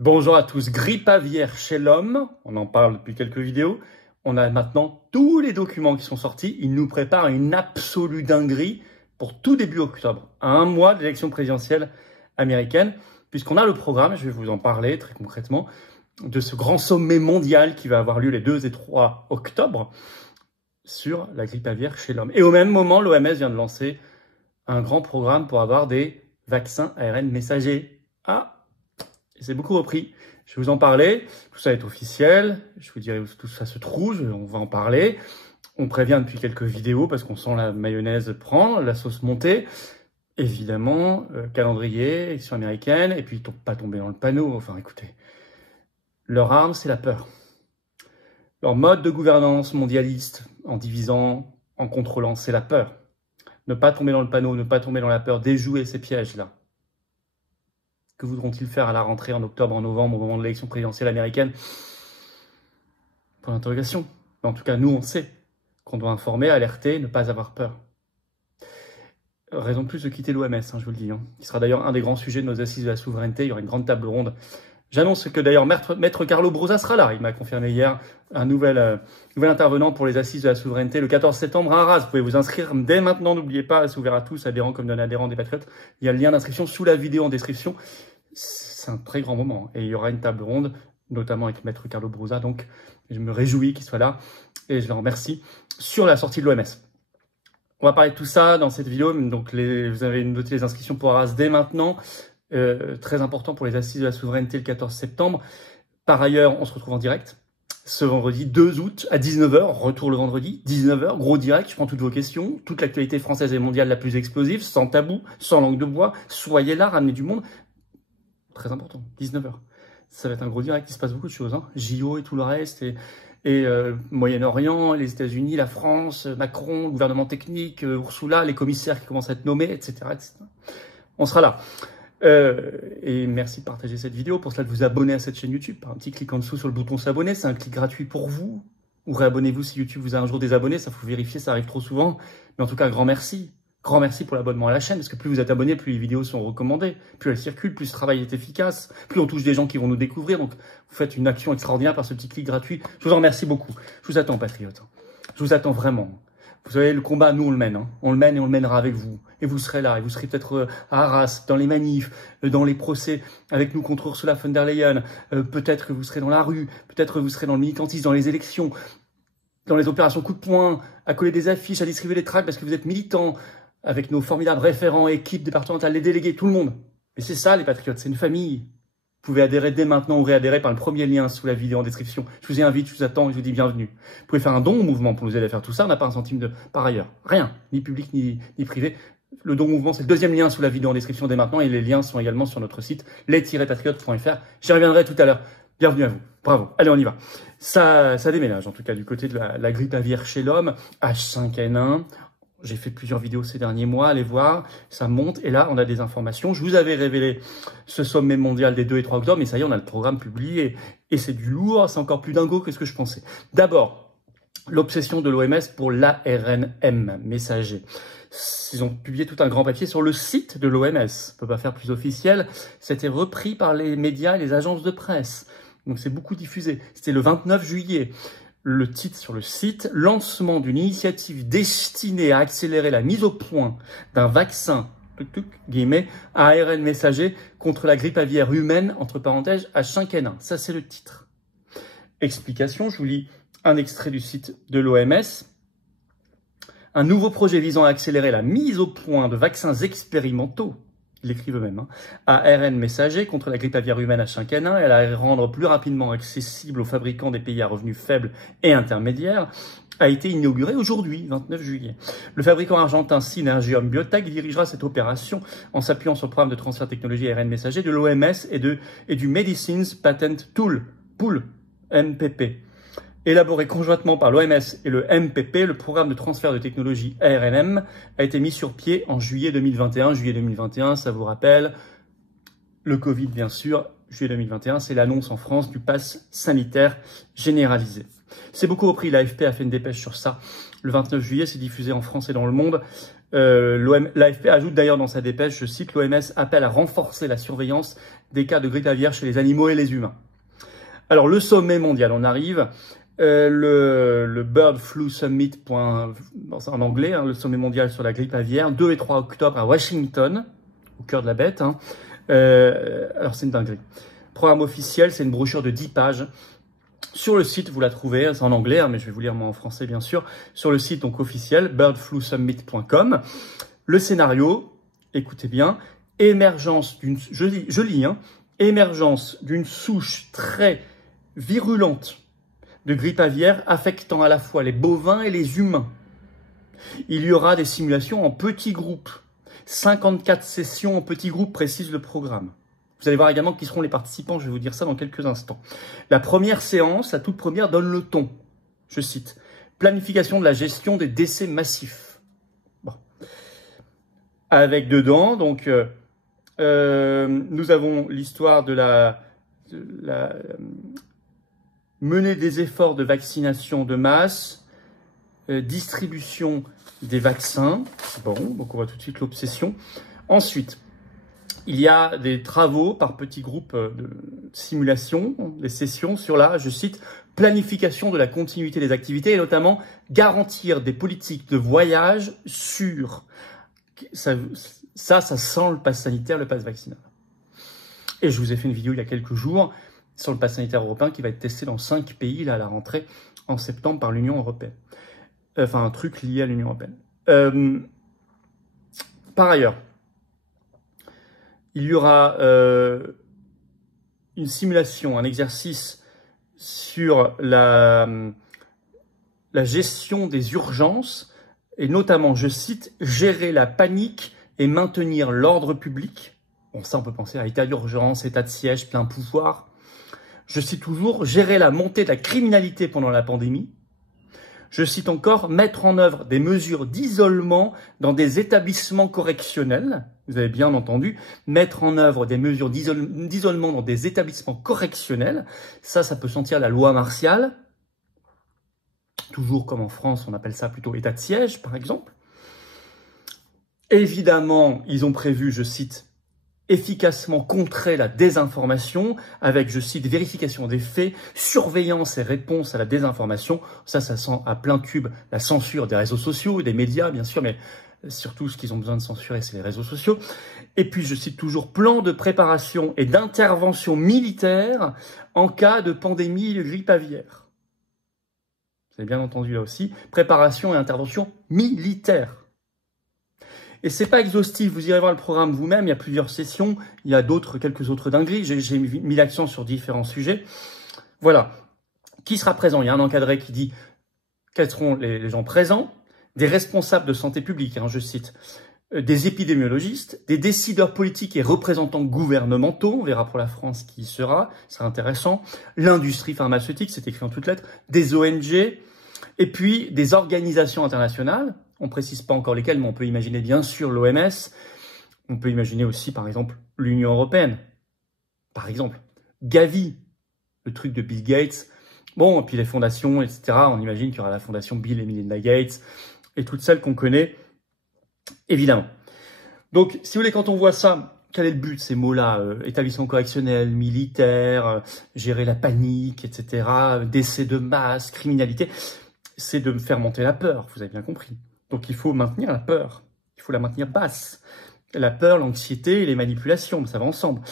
Bonjour à tous, grippe aviaire chez l'homme, on en parle depuis quelques vidéos. On a maintenant tous les documents qui sont sortis. Ils nous préparent une absolue dinguerie pour tout début octobre, à un mois de l'élection présidentielle américaine, puisqu'on a le programme, je vais vous en parler très concrètement, de ce grand sommet mondial qui va avoir lieu les 2 et 3 octobre sur la grippe aviaire chez l'homme. Et au même moment, l'OMS vient de lancer un grand programme pour avoir des vaccins ARN messagers. C'est beaucoup repris. Je vais vous en parler. Tout ça est officiel. Je vous dirai où tout ça se trouve. On va en parler. On prévient depuis quelques vidéos parce qu'on sent la mayonnaise prendre, la sauce monter. Évidemment, calendrier, élection américaine. Et puis, pas tomber dans le panneau. Enfin, écoutez. Leur arme, c'est la peur. Leur mode de gouvernance mondialiste, en divisant, en contrôlant, c'est la peur. Ne pas tomber dans le panneau, ne pas tomber dans la peur, déjouer ces pièges-là. Que voudront-ils faire à la rentrée en octobre, en novembre, au moment de l'élection présidentielle américaine? Pour l'interrogation. Mais en tout cas, nous, on sait qu'on doit informer, alerter, ne pas avoir peur. Raison de plus de quitter l'OMS, je vous le dis. Qui sera d'ailleurs un des grands sujets de nos assises de la souveraineté. Il y aura une grande table ronde. J'annonce que d'ailleurs Maître Carlo Brosa sera là. Il m'a confirmé hier un nouvel intervenant pour les assises de la souveraineté le 14 septembre à Arras. Vous pouvez vous inscrire dès maintenant. N'oubliez pas, c'est ouvert à tous, adhérents comme non-adhérents des Patriotes. Il y a le lien d'inscription sous la vidéo en description. C'est un très grand moment. Et il y aura une table ronde, notamment avec Maître Carlo Brosa. Donc, je me réjouis qu'il soit là et je le remercie sur la sortie de l'OMS. On va parler de tout ça dans cette vidéo. Donc, vous avez noté les inscriptions pour Arras dès maintenant. Très important pour les assises de la souveraineté le 14 septembre. Par ailleurs, on se retrouve en direct ce vendredi 2 août à 19h. Retour le vendredi, 19h, gros direct. Je prends toutes vos questions. Toute l'actualité française et mondiale la plus explosive, sans tabou, sans langue de bois. Soyez là, ramenez du monde. Très important, 19h. Ça va être un gros direct, il se passe beaucoup de choses. JO et tout le reste, et Moyen-Orient, les États-Unis, la France, Macron, le gouvernement technique, Ursula, les commissaires qui commencent à être nommés, etc. On sera là. Et merci de partager cette vidéo. Pour cela, de vous abonner à cette chaîne YouTube. Par un petit clic en dessous sur le bouton s'abonner. C'est un clic gratuit pour vous. Ou réabonnez-vous si YouTube vous a un jour désabonné. Ça faut vérifier, ça arrive trop souvent. Mais en tout cas, grand merci. Grand merci pour l'abonnement à la chaîne, parce que plus vous êtes abonnés, plus les vidéos sont recommandées, plus elles circulent, plus ce travail est efficace, plus on touche des gens qui vont nous découvrir. Donc, vous faites une action extraordinaire par ce petit clic gratuit. Je vous en remercie beaucoup. Je vous attends, patriotes. Je vous attends vraiment. Vous savez, le combat, nous, on le mène. On le mène et on le mènera avec vous. Et vous serez là. Et vous serez peut-être à Arras, dans les manifs, dans les procès avec nous contre Ursula von der Leyen. Peut-être que vous serez dans la rue. Peut-être que vous serez dans le militantisme, dans les élections, dans les opérations coup de poing, à coller des affiches, à distribuer des tracts parce que vous êtes militants, avec nos formidables référents, équipes départementales, les délégués, tout le monde. Et c'est ça, les patriotes, c'est une famille. Vous pouvez adhérer dès maintenant ou réadhérer par le premier lien sous la vidéo en description. Je vous y invite, je vous attends et je vous dis bienvenue. Vous pouvez faire un don au mouvement pour nous aider à faire tout ça. On n'a pas un centime de par ailleurs. Rien, ni public ni privé. Le don au mouvement, c'est le deuxième lien sous la vidéo en description dès maintenant. Et les liens sont également sur notre site, les-patriotes.fr. J'y reviendrai tout à l'heure. Bienvenue à vous. Bravo. Allez, on y va. Ça déménage, en tout cas, du côté de la grippe aviaire chez l'homme. H5N1. J'ai fait plusieurs vidéos ces derniers mois, allez voir, ça monte. Et là, on a des informations. Je vous avais révélé ce sommet mondial des 2 et 3 octobre, mais ça y est, on a le programme publié. Et c'est du lourd, c'est encore plus dingo que ce que je pensais. D'abord, l'obsession de l'OMS pour l'ARNM messager. Ils ont publié tout un grand papier sur le site de l'OMS. On ne peut pas faire plus officiel. C'était repris par les médias et les agences de presse. Donc c'est beaucoup diffusé. C'était le 29 juillet. Le titre sur le site, lancement d'une initiative destinée à accélérer la mise au point d'un vaccin, ARN messager contre la grippe aviaire humaine, entre parenthèses, H5N1. Ça, c'est le titre. Explication, je vous lis un extrait du site de l'OMS. Un nouveau projet visant à accélérer la mise au point de vaccins expérimentaux, ils l'écrivent eux-mêmes, ARN messager contre la grippe aviaire humaine H5N1 et à la rendre plus rapidement accessible aux fabricants des pays à revenus faibles et intermédiaires, a été inauguré aujourd'hui, 29 juillet. Le fabricant argentin Synergium Biotech dirigera cette opération en s'appuyant sur le programme de transfert de technologie ARN messager de l'OMS et du Medicines Patent Pool, MPP. Élaboré conjointement par l'OMS et le MPP, le programme de transfert de technologie ARNM a été mis sur pied en juillet 2021. Juillet 2021, ça vous rappelle, le Covid bien sûr, juillet 2021, c'est l'annonce en France du pass sanitaire généralisé. C'est beaucoup repris, l'AFP a fait une dépêche sur ça. Le 29 juillet, c'est diffusé en France et dans le monde. L'AFP ajoute d'ailleurs dans sa dépêche, je cite, l'OMS appelle à renforcer la surveillance des cas de grippe aviaire chez les animaux et les humains. Alors, le sommet mondial, on arrive. Le Bird Flu Summit, en anglais, hein, le sommet mondial sur la grippe aviaire, 2 et 3 octobre à Washington, au cœur de la bête. Hein. Alors, c'est une dinguerie. Programme officiel, c'est une brochure de 10 pages. Sur le site, vous la trouvez, c'est en anglais, hein, mais je vais vous lire moi en français bien sûr, sur le site donc officiel, birdflusummit.com. Le scénario, écoutez bien, émergence d'une, je lis, hein, émergence d'une souche très virulente de grippe aviaire affectant à la fois les bovins et les humains. Il y aura des simulations en petits groupes, 54 sessions en petits groupes précise le programme. Vous allez voir également qui seront les participants, je vais vous dire ça dans quelques instants. La première séance, la toute première, donne le ton. Je cite, planification de la gestion des décès massifs. Bon. Avec dedans, donc, nous avons l'histoire de la menée des efforts de vaccination de masse, distribution des vaccins. Bon, donc on voit tout de suite l'obsession. Ensuite, il y a des travaux par petits groupes de simulation, des sessions sur la, je cite, planification de la continuité des activités et notamment garantir des politiques de voyage sûres. Ça sent le pass sanitaire, le pass vaccinal. Et je vous ai fait une vidéo il y a quelques jours sur le pass sanitaire européen qui va être testé dans 5 pays là, à la rentrée en septembre par l'Union européenne. Enfin, un truc lié à l'Union européenne. Par ailleurs, il y aura une simulation, un exercice sur la gestion des urgences et notamment, je cite, gérer la panique et maintenir l'ordre public. Bon, ça, on peut penser à état d'urgence, état de siège, plein pouvoir. Je cite toujours, gérer la montée de la criminalité pendant la pandémie. Je cite encore, mettre en œuvre des mesures d'isolement dans des établissements correctionnels. Vous avez bien entendu, mettre en œuvre des mesures d'isolement dans des établissements correctionnels. Ça peut sentir la loi martiale. Toujours comme en France, on appelle ça plutôt état de siège, par exemple. Évidemment, ils ont prévu, je cite, efficacement contrer la désinformation avec, je cite, vérification des faits, surveillance et réponse à la désinformation. Ça sent à plein tube la censure des réseaux sociaux, des médias, bien sûr, mais surtout ce qu'ils ont besoin de censurer, c'est les réseaux sociaux. Et puis, je cite toujours, plan de préparation et d'intervention militaire en cas de pandémie de grippe aviaire. Vous avez bien entendu là aussi, préparation et intervention militaire. Et c'est pas exhaustif, vous irez voir le programme vous-même, il y a plusieurs sessions, il y a quelques autres dingueries, j'ai mis l'accent sur différents sujets. Voilà. Qui sera présent? Il y a un encadré qui dit quels seront les gens présents, des responsables de santé publique, hein, je cite, des épidémiologistes, des décideurs politiques et représentants gouvernementaux, on verra pour la France qui sera intéressant, l'industrie pharmaceutique, c'est écrit en toutes lettres, des ONG, et puis des organisations internationales. On ne précise pas encore lesquelles, mais on peut imaginer bien sûr l'OMS. On peut imaginer aussi, par exemple, l'Union européenne. Par exemple, Gavi, le truc de Bill Gates. Bon, et puis les fondations, etc. On imagine qu'il y aura la fondation Bill et Melinda Gates et toutes celles qu'on connaît, évidemment. Donc, si vous voulez, quand on voit ça, quel est le but, ces mots-là? Établissement correctionnel, militaire, gérer la panique, etc. Décès de masse, criminalité. C'est de me faire monter la peur, vous avez bien compris. Donc, il faut maintenir la peur. Il faut la maintenir basse. La peur, l'anxiété et les manipulations, ça va ensemble.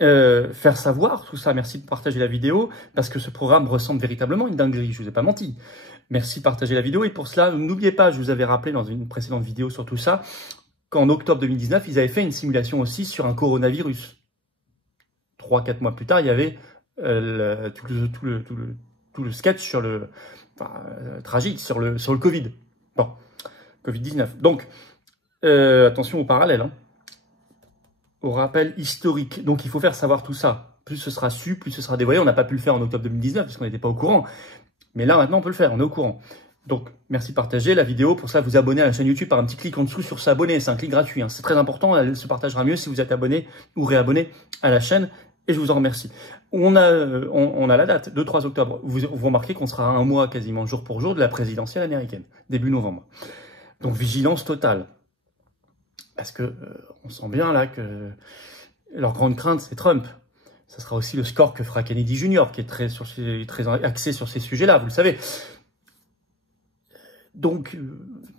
Faire savoir tout ça. Merci de partager la vidéo parce que ce programme ressemble véritablement à une dinguerie. Je vous ai pas menti. Merci de partager la vidéo. Et pour cela, n'oubliez pas, je vous avais rappelé dans une précédente vidéo sur tout ça, qu'en octobre 2019, ils avaient fait une simulation aussi sur un coronavirus. 3-4 mois plus tard, il y avait tout le sketch sur le... tragique sur le Covid. Bon, Covid-19. Donc, attention au parallèle, hein. Au rappel historique. Donc, il faut faire savoir tout ça. Plus ce sera su, plus ce sera dévoilé. On n'a pas pu le faire en octobre 2019 parce qu'on n'était pas au courant. Mais là, maintenant, on peut le faire. On est au courant. Donc, merci de partager la vidéo. Pour ça, vous abonnez à la chaîne YouTube par un petit clic en dessous sur s'abonner. C'est un clic gratuit, hein. C'est très important. Elle se partagera mieux si vous êtes abonné ou réabonné à la chaîne. Et je vous en remercie. On a la date, 2-3 octobre. Vous remarquez qu'on sera à un mois quasiment jour pour jour de la présidentielle américaine, début novembre. Donc vigilance totale. Parce que on sent bien là que leur grande crainte, c'est Trump. Ça sera aussi le score que fera Kennedy Jr., qui est très axé sur ces sujets-là, vous le savez. Donc,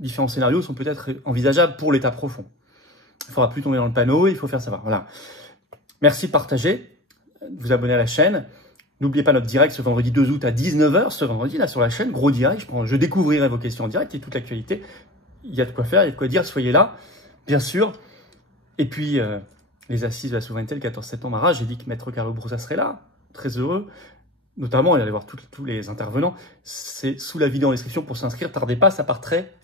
différents scénarios sont peut-être envisageables pour l'état profond. Il ne faudra plus tomber dans le panneau, il faut faire savoir. Voilà. Merci de partager, de vous abonner à la chaîne. N'oubliez pas notre direct ce vendredi 2 août à 19 h, ce vendredi, là, sur la chaîne. Gros direct, je découvrirai vos questions en direct et toute l'actualité. Il y a de quoi faire, il y a de quoi dire, soyez là, bien sûr. Et puis, les assises de la souveraineté le 14 septembre à Arras, j'ai dit que Maître Carlo Brossa serait là, très heureux. Notamment, et allez voir tous les intervenants, c'est sous la vidéo en description pour s'inscrire. Tardez pas, ça part très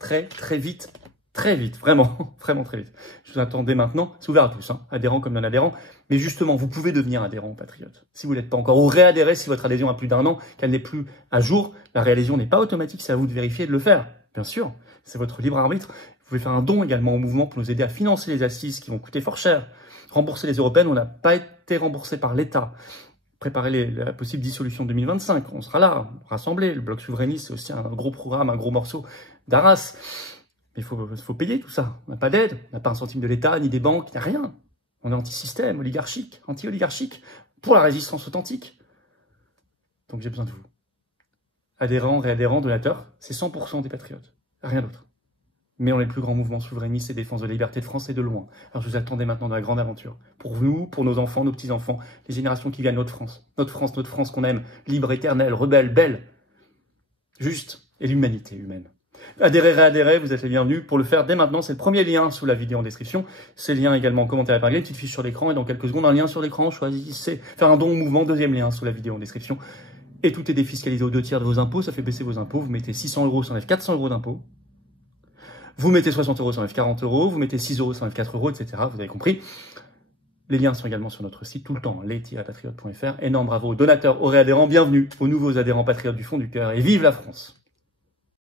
vite. Très vite, vraiment, vraiment très vite. Je vous attends dès maintenant, c'est ouvert à tous, hein, adhérents comme non-adhérents. Mais justement, vous pouvez devenir adhérent aux Patriotes. Si vous n'êtes pas encore, ou réadhérer si votre adhésion a plus d'1 an, qu'elle n'est plus à jour. La réadhésion n'est pas automatique, c'est à vous de vérifier et de le faire. Bien sûr, c'est votre libre arbitre. Vous pouvez faire un don également au mouvement pour nous aider à financer les assises qui vont coûter fort cher. Rembourser les européennes, on n'a pas été remboursé par l'État. Préparer la possible dissolution 2025, on sera là, rassemblés. Le bloc souverainiste, c'est aussi un gros programme, un gros morceau d'Arras. Mais il faut payer tout ça. On n'a pas d'aide, on n'a pas un centime de l'État, ni des banques, il n'y a rien. On est anti-système, oligarchique, anti-oligarchique, pour la résistance authentique. Donc j'ai besoin de vous. Adhérents, réadhérents, donateurs, c'est 100% des patriotes, rien d'autre. Mais on est le plus grand mouvement souverainiste et défense de la liberté de France et de loin. Alors je vous attendais maintenant dans la grande aventure. Pour nous, pour nos enfants, nos petits-enfants, les générations qui viennent, notre France. Notre France qu'on aime, libre, éternelle, rebelle, belle, juste, et l'humanité humaine. Adhérez, réadhérez, vous êtes les bienvenus. Pour le faire dès maintenant, c'est le premier lien sous la vidéo en description. C'est le lien également en commentaire épinglé, petite fiche sur l'écran, et dans quelques secondes, un lien sur l'écran, choisissez faire un don au mouvement, deuxième lien sous la vidéo en description. Et tout est défiscalisé aux 2/3 de vos impôts, ça fait baisser vos impôts. Vous mettez 600 €, ça enlève 400 € d'impôts. Vous mettez 60 €, ça enlève 40 €, vous mettez 6 €, ça enlève 4 €, etc. Vous avez compris. Les liens sont également sur notre site tout le temps, les-patriotes.fr. Énorme bravo aux donateurs, aux réadhérents, bienvenue aux nouveaux adhérents patriotes du fond du cœur, et vive la France!